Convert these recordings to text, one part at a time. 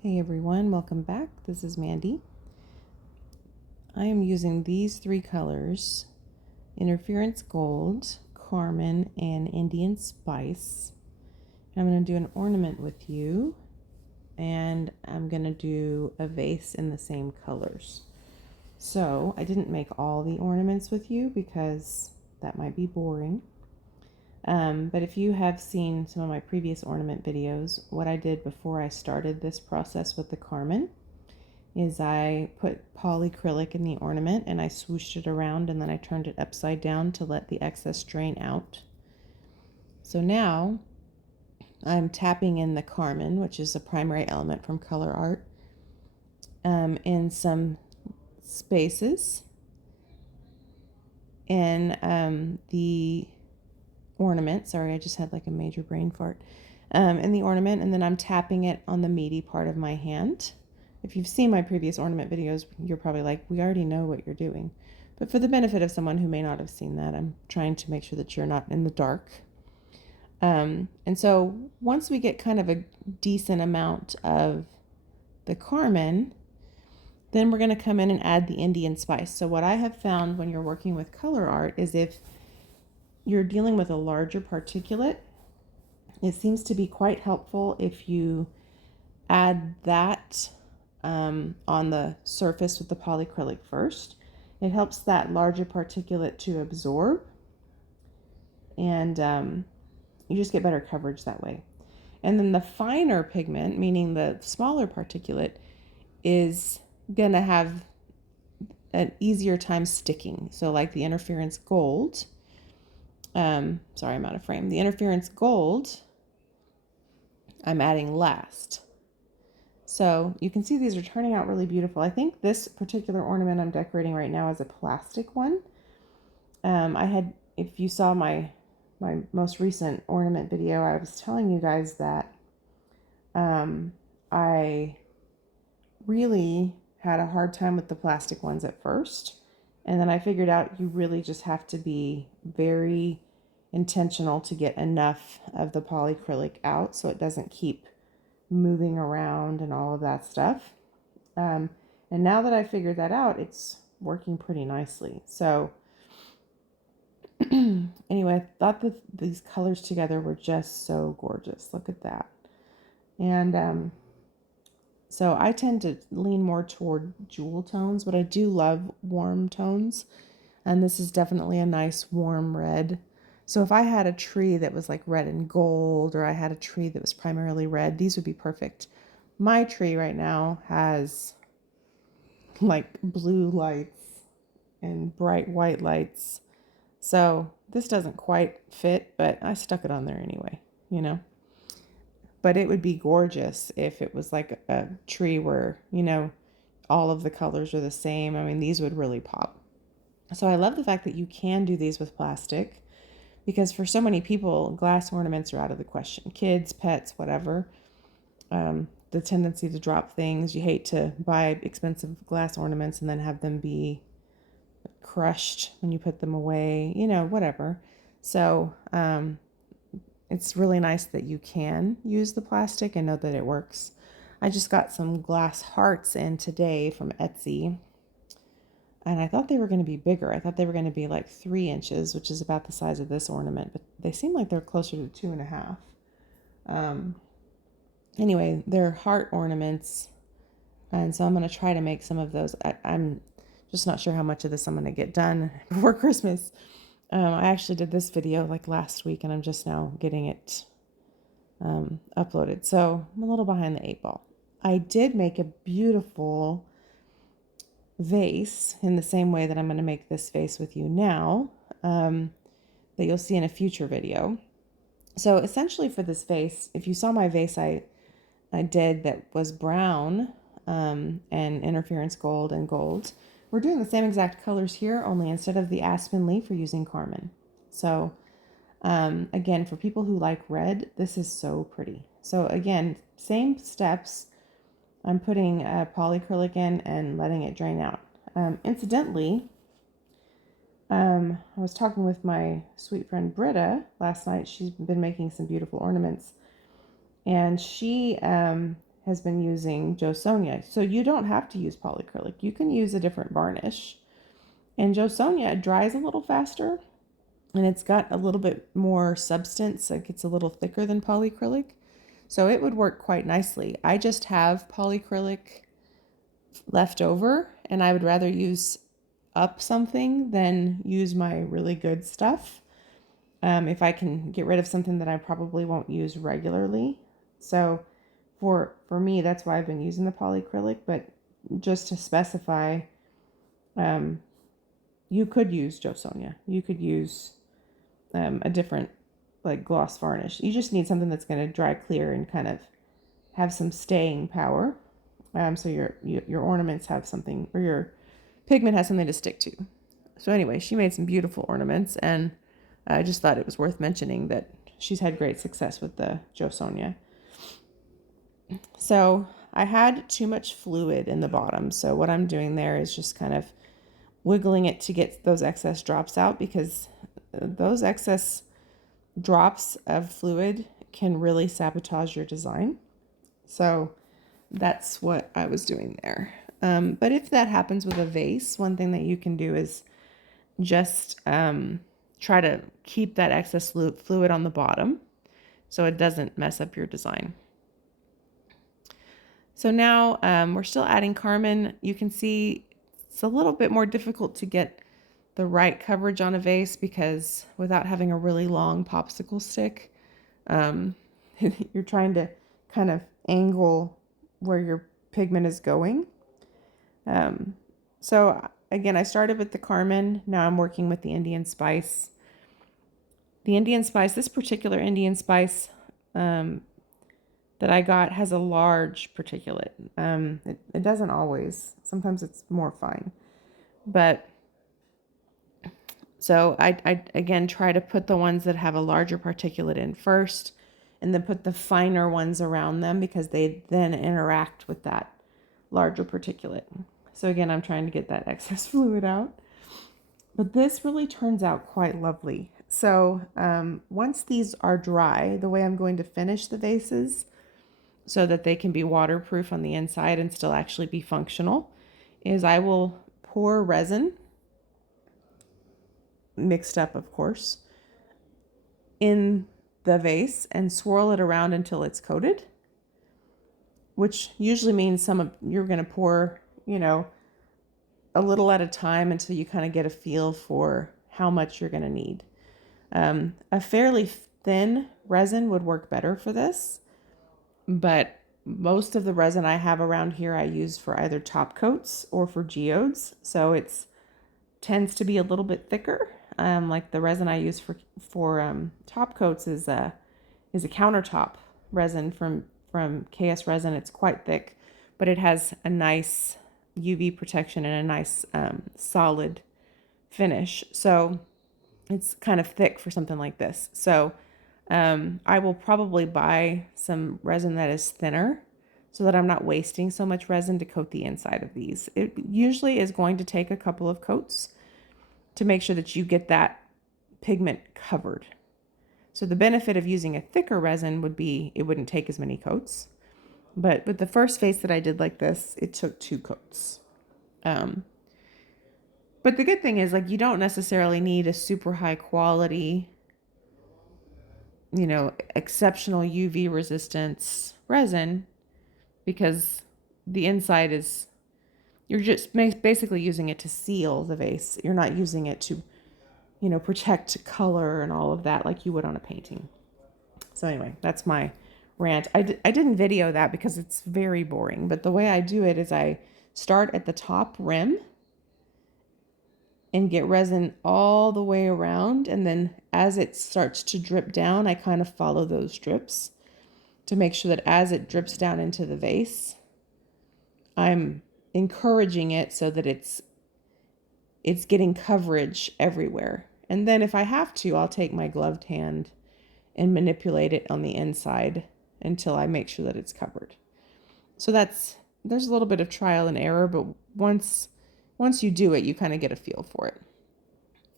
Hey everyone, welcome back. This is Mandy. I am using these three colors, Interference Gold, Carmen, and Indian Spice. I'm going to do an ornament with you, and I'm going to do a vase in the same colors. So I didn't make all the ornaments with you because that might be boring. But if you have seen some of my previous ornament videos, what I did before I started this process with the Carmen is I put polyacrylic in the ornament and I swooshed it around and then I turned it upside down to let the excess drain out. So now I'm tapping in the Carmen, which is a primary element from Colourarte, in some spaces in the ornament. Sorry, I just had like a major brain fart. In the ornament, and then I'm tapping it on the meaty part of my hand. If you've seen my previous ornament videos, you're probably like, we already know what you're doing. But for the benefit of someone who may not have seen that, I'm trying to make sure that you're not in the dark. And so once we get kind of a decent amount of the Carmen, then we're going to come in and add the Indian Spice. So what I have found when you're working with Colourarte is if you're dealing with a larger particulate, it seems to be quite helpful if you add that on the surface with the polyacrylic first. It helps that larger particulate to absorb, and you just get better coverage that way. And then the finer pigment, meaning the smaller particulate, is going to have an easier time sticking. So like the interference gold, sorry, I'm out of frame. The interference gold, I'm adding last. So you can see these are turning out really beautiful. I think this particular ornament I'm decorating right now is a plastic one. If you saw my most recent ornament video, I was telling you guys that I really had a hard time with the plastic ones at first. And then I figured out you really just have to be very intentional to get enough of the polyacrylic out so it doesn't keep moving around and all of that stuff. And now that I figured that out, it's working pretty nicely. So anyway, I thought that these colors together were just so gorgeous. Look at that. And so I tend to lean more toward jewel tones, but I do love warm tones. And this is definitely a nice warm red. So if I had a tree that was like red and gold, or I had a tree that was primarily red, these would be perfect. My tree right now has like blue lights and bright white lights. So this doesn't quite fit, but I stuck it on there anyway, you know. But it would be gorgeous if it was like a tree where, you know, all of the colors are the same. I mean, these would really pop. So I love the fact that you can do these with plastic, because for so many people, glass ornaments are out of the question. Kids, pets, whatever. The tendency to drop things. You hate to buy expensive glass ornaments and then have them be crushed when you put them away, you know, whatever. So it's really nice that you can use the plastic and know that it works. I just got some glass hearts in today from Etsy, and I thought they were going to be bigger. I thought they were going to be like 3 inches, which is about the size of this ornament, but they seem like they're closer to 2.5. Anyway, they're heart ornaments, and so I'm going to try to make some of those. I'm just not sure how much of this I'm going to get done before Christmas. I actually did this video like last week, and I'm just now getting it uploaded. So I'm a little behind the 8 ball. I did make a beautiful vase in the same way that I'm going to make this vase with you now, that you'll see in a future video. So essentially for this vase, if you saw my vase I did that was brown and interference gold and gold, we're doing the same exact colors here, only instead of the aspen leaf, we're using Carmen. So again, for people who like red, this is so pretty. So again, same steps. I'm putting polyacrylic in and letting it drain out. Incidentally, I was talking with my sweet friend Britta last night. She's been making some beautiful ornaments. And she has been using Jo Sonja. So you don't have to use polyacrylic. You can use a different varnish. And Jo Sonja dries a little faster, and it's got a little bit more substance. Like it's a little thicker than polyacrylic. So it would work quite nicely. I just have polyacrylic left over, and I would rather use up something than use my really good stuff. If I can get rid of something that I probably won't use regularly. So for me, that's why I've been using the polyacrylic. But just to specify, you could use Jo Sonja. You could use a different like gloss varnish. You just need something that's going to dry clear and kind of have some staying power. So your ornaments have something, or your pigment has something to stick to. So anyway, she made some beautiful ornaments, and I just thought it was worth mentioning that she's had great success with the Jo Sonja. So I had too much fluid in the bottom. So what I'm doing there is just kind of wiggling it to get those excess drops out, because those excess drops of fluid can really sabotage your design. So that's what I was doing there. But if that happens with a vase, one thing that you can do is just try to keep that excess fluid on the bottom so it doesn't mess up your design. So now we're still adding Carmen. You can see it's a little bit more difficult to get the right coverage on a vase, because without having a really long popsicle stick, you're trying to kind of angle where your pigment is going. So again, I started with the Carmen. Now I'm working with the Indian Spice. The Indian Spice, this particular Indian Spice that I got has a large particulate. It doesn't always. Sometimes it's more fine. But so I again try to put the ones that have a larger particulate in first, and then put the finer ones around them, because they then interact with that larger particulate. So again, I'm trying to get that excess fluid out. But this really turns out quite lovely. So once these are dry, the way I'm going to finish the vases so that they can be waterproof on the inside and still actually be functional is I will pour resin, mixed up of course, in the vase and swirl it around until it's coated, which usually means you're going to pour, a little at a time until you kind of get a feel for how much you're going to need. A fairly thin resin would work better for this, but most of the resin I have around here I use for either top coats or for geodes, so it tends to be a little bit thicker. Like the resin I use for top coats is a countertop resin from KS Resin. It's quite thick, but it has a nice UV protection and a nice solid finish. So it's kind of thick for something like this. So I will probably buy some resin that is thinner so that I'm not wasting so much resin to coat the inside of these. It usually is going to take a couple of coats to make sure that you get that pigment covered. So the benefit of using a thicker resin would be it wouldn't take as many coats. But with the first vase that I did like this, it took 2 coats. But the good thing is, like, you don't necessarily need a super high quality, exceptional UV resistance resin, because the inside is, you're just basically using it to seal the vase. You're not using it to, protect color and all of that like you would on a painting. So anyway, that's my rant. I didn't video that because it's very boring, but the way I do it is I start at the top rim and get resin all the way around, and then as it starts to drip down, I kind of follow those drips to make sure that as it drips down into the vase, I'm encouraging it so that it's getting coverage everywhere. And then if I have to, I'll take my gloved hand and manipulate it on the inside until I make sure that it's covered. So there's a little bit of trial and error, but once you do it, you kind of get a feel for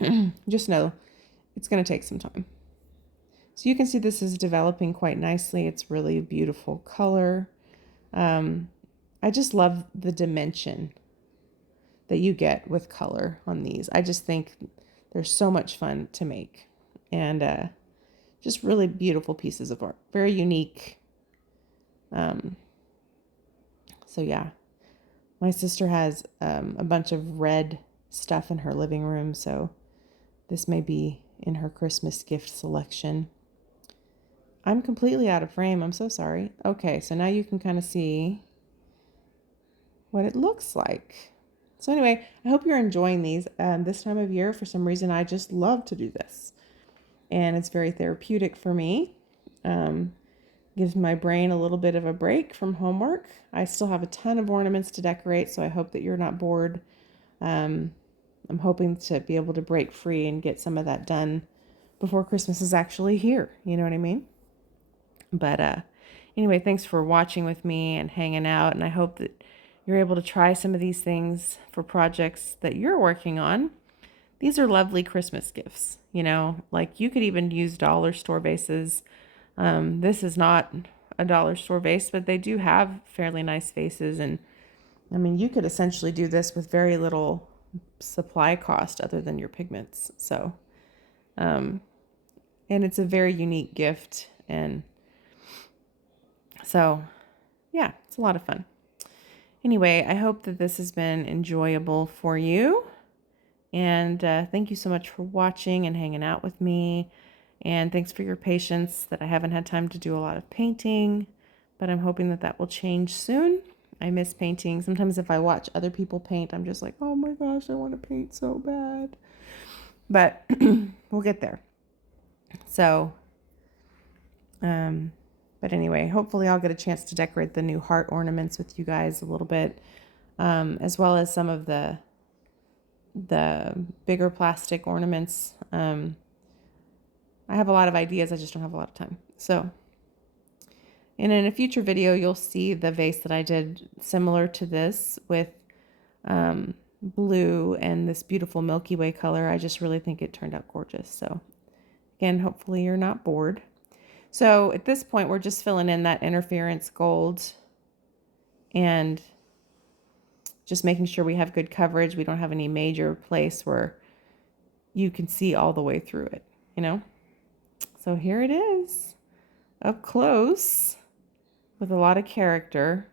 it. Just know it's going to take some time. So you can see this is developing quite nicely. It's really a beautiful color. I just love the dimension that you get with color on these. I just think they're so much fun to make, and just really beautiful pieces of art, very unique. So yeah, my sister has a bunch of red stuff in her living room, so this may be in her Christmas gift selection. I'm completely out of frame. I'm so sorry. Okay, so now you can kind of see what it looks like. So anyway, I hope you're enjoying these. This time of year, for some reason, I just love to do this. And it's very therapeutic for me. Gives my brain a little bit of a break from homework. I still have a ton of ornaments to decorate, so I hope that you're not bored. I'm hoping to be able to break free and get some of that done before Christmas is actually here. You know what I mean? But anyway, thanks for watching with me and hanging out, and I hope that you're able to try some of these things for projects that you're working on. These are lovely Christmas gifts, you know, like you could even use dollar store vases. This is not a dollar store vase, but they do have fairly nice vases. And I mean, you could essentially do this with very little supply cost other than your pigments. So, and it's a very unique gift. And so, yeah, it's a lot of fun. Anyway, I hope that this has been enjoyable for you. And thank you so much for watching and hanging out with me. And thanks for your patience that I haven't had time to do a lot of painting, but I'm hoping that that will change soon. I miss painting. Sometimes if I watch other people paint, I'm just like, oh my gosh, I want to paint so bad. But we'll get there. So, but anyway, hopefully I'll get a chance to decorate the new heart ornaments with you guys a little bit, as well as some of the bigger plastic ornaments. I have a lot of ideas. I just don't have a lot of time. So, and in a future video, you'll see the vase that I did similar to this with blue and this beautiful Milky Way color. I just really think it turned out gorgeous. So again, hopefully you're not bored. So at this point, we're just filling in that interference gold and just making sure we have good coverage. We don't have any major place where you can see all the way through it, you know? So here it is, up close, with a lot of character.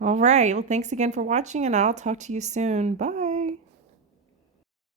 All right, well, thanks again for watching, and I'll talk to you soon. Bye.